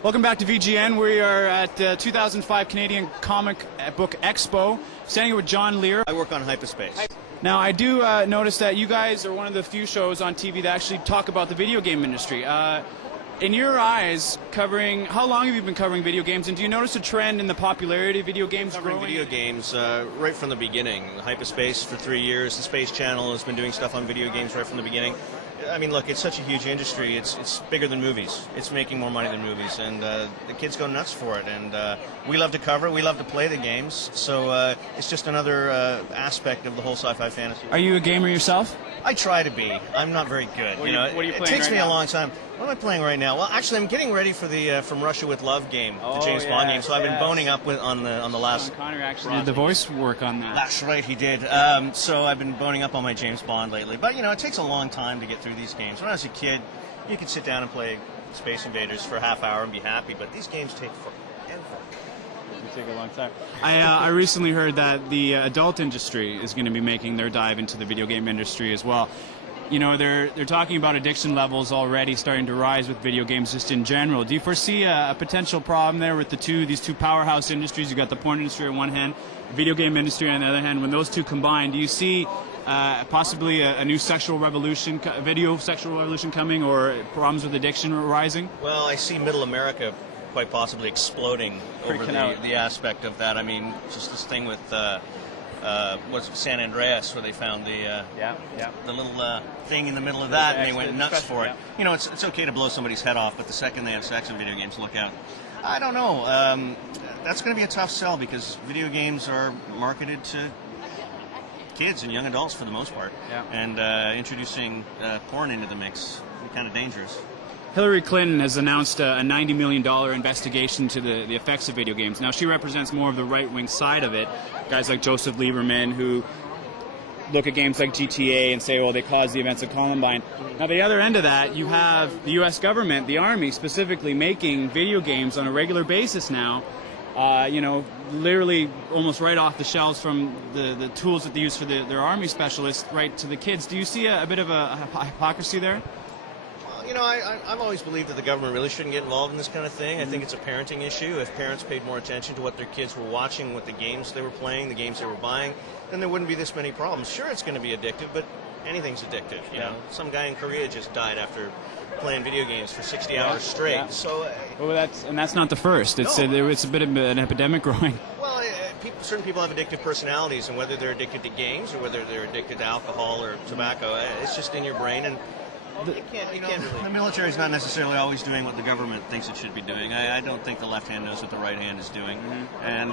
Welcome back to VGN. We are at 2005 Canadian Comic Book Expo, standing here with John Llyr. I work on HypaSpace. Now, I do notice that you guys are one of the few shows on TV that actually talk about the video game industry. In your eyes, how long have you been covering video games, and do you notice a trend in the popularity of video games Covering growing? video games right from the beginning. HypaSpace for 3 years. The Space Channel has been doing stuff on video games right from the beginning. I mean, look, it's such a huge industry. It's bigger than movies. It's making more money than movies, and the kids go nuts for it. And we love to cover it. We love to play the games. So it's just another aspect of the whole sci-fi fantasy. Are you a gamer yourself? I try to be. I'm not very good. What are you playing It takes right me now? a long time. What am I playing right now? Well, actually, I'm getting ready for the From Russia with Love game, the James Bond game. So I've been boning up on the last. Sean Connery actually did the voice work on that. That's right, he did. So I've been boning up on my James Bond lately. But, you know, it takes a long time to get through these games. When I was a kid, you could sit down and play Space Invaders for a half hour and be happy, but these games take forever. They take a long time. I recently heard that the adult industry is going to be making their dive into the video game industry as well. You know, they're talking about addiction levels already starting to rise with video games just in general. Do you foresee a potential problem there with these two powerhouse industries? You've got the porn industry on one hand, the video game industry on the other hand. When those two combine, do you see possibly a new sexual revolution, video sexual revolution coming, or problems with addiction rising? Well, I see Middle America quite possibly exploding over the aspect of that. I mean, just this thing with what's San Andreas, where they found the little thing in the middle of that, and they went nuts for it. You know, it's okay to blow somebody's head off, but the second they have sex in video games, look out. I don't know. That's going to be a tough sell because video games are marketed to kids and young adults for the most part, and introducing porn into the mix is kind of dangerous. Hillary Clinton has announced a $90 million investigation to the effects of video games. Now, she represents more of the right-wing side of it. Guys like Joseph Lieberman, who look at games like GTA and say, well, they caused the events of Columbine. Now, the other end of that, you have the U.S. government, the Army specifically, making video games on a regular basis now, you know, literally almost right off the shelves from the tools that they use for their Army specialists right to the kids. Do you see a bit of a hypocrisy there? You know, I've always believed that the government really shouldn't get involved in this kind of thing. I think it's a parenting issue. If parents paid more attention to what their kids were watching, what the games they were playing, the games they were buying, then there wouldn't be this many problems. Sure, it's going to be addictive, but anything's addictive. You know, some guy in Korea just died after playing video games for 60 hours straight. Yeah. So, well, that's not the first. It's it's a bit of an epidemic growing. Well, certain people have addictive personalities, and whether they're addicted to games or whether they're addicted to alcohol or tobacco, it's just in your brain. And you can't really. The military is not necessarily always doing what the government thinks it should be doing. I don't think the left hand knows what the right hand is doing. And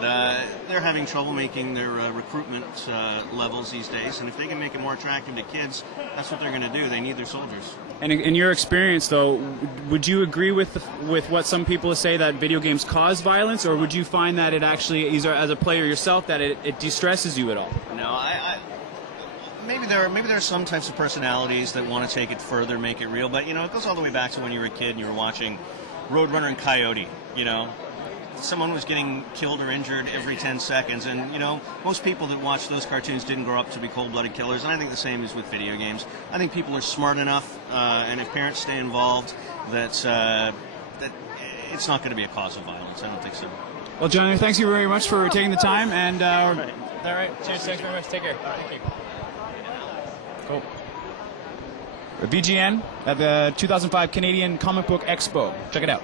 they're having trouble making their recruitment levels these days. And if they can make it more attractive to kids, that's what they're going to do. They need their soldiers. And in your experience, though, would you agree with what some people say, that video games cause violence, or would you find that it actually, as a player yourself, that it de-stresses you at all? No, Maybe there are some types of personalities that want to take it further, make it real, but, you know, it goes all the way back to when you were a kid and you were watching Roadrunner and Coyote, you know. Someone was getting killed or injured every 10 seconds, and, you know, most people that watched those cartoons didn't grow up to be cold-blooded killers, and I think the same is with video games. I think people are smart enough, and if parents stay involved, that it's not going to be a cause of violence. I don't think so. Well, John, thanks you very much for taking the time, and all right. Cheers, thanks very much. Take care. Thank you. Cool. VGN at the 2005 Canadian Comic Book Expo. Check it out.